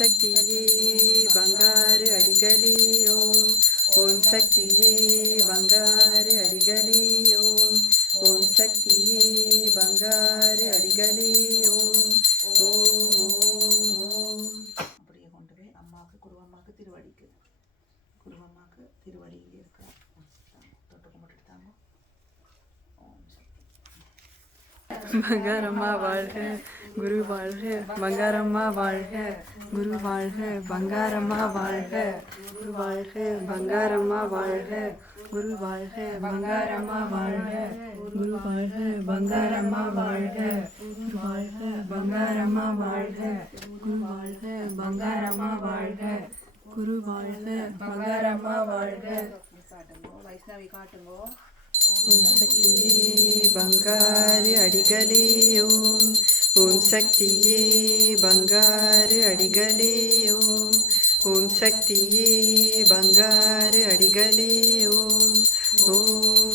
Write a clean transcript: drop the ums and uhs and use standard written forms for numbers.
சக்தியே பங்காரு அடிகளே ஓம். ஓம் சக்தியே பங்காரு அடிகளே ஓம். ஓம் சக்தியே பங்காரு அடிகளே ஓம். ஓம் ஓம் ஓம். அப்படியே கொண்டு போய் அம்மாவுக்கு குருவம்மாவுக்கு திருவடிக்கு திருவடி இங்கே இருக்க தொட்டு கும்பிட்டு தாங்க. ஓம் சக்தி. பங்காரம்மா வாழ்க, குரு வாழ்க. பங்காரம்மா வாழ்க, குரு வாழ்க. பங்காரம்மா வாழ்க, குரு வாழ்க. பங்காரம்மா வாழ்க, குரு வாழ்க. பங்காரம்மா வாழ்க, குரு வாழ்க. பங்காரம்மா வாழ்க, குரு வாழ்க. பங்காரம்மா வாழ்க, குரு வாழ்க. பங்காரம்மா வாழ்க, குரு வாழ்க. பங்காரம்மா வாழ்க. காட்டுங்கோ, வைஷ்ணவி காட்டுங்கோ. ஓம் சக்தியே பங்காரு அடிகளே ஓம். ஓம் சக்தியே பங்காரு அடிகளே ஓம். ஓம் சக்தியே பங்காரு அடிகளே ஓம். ஓம்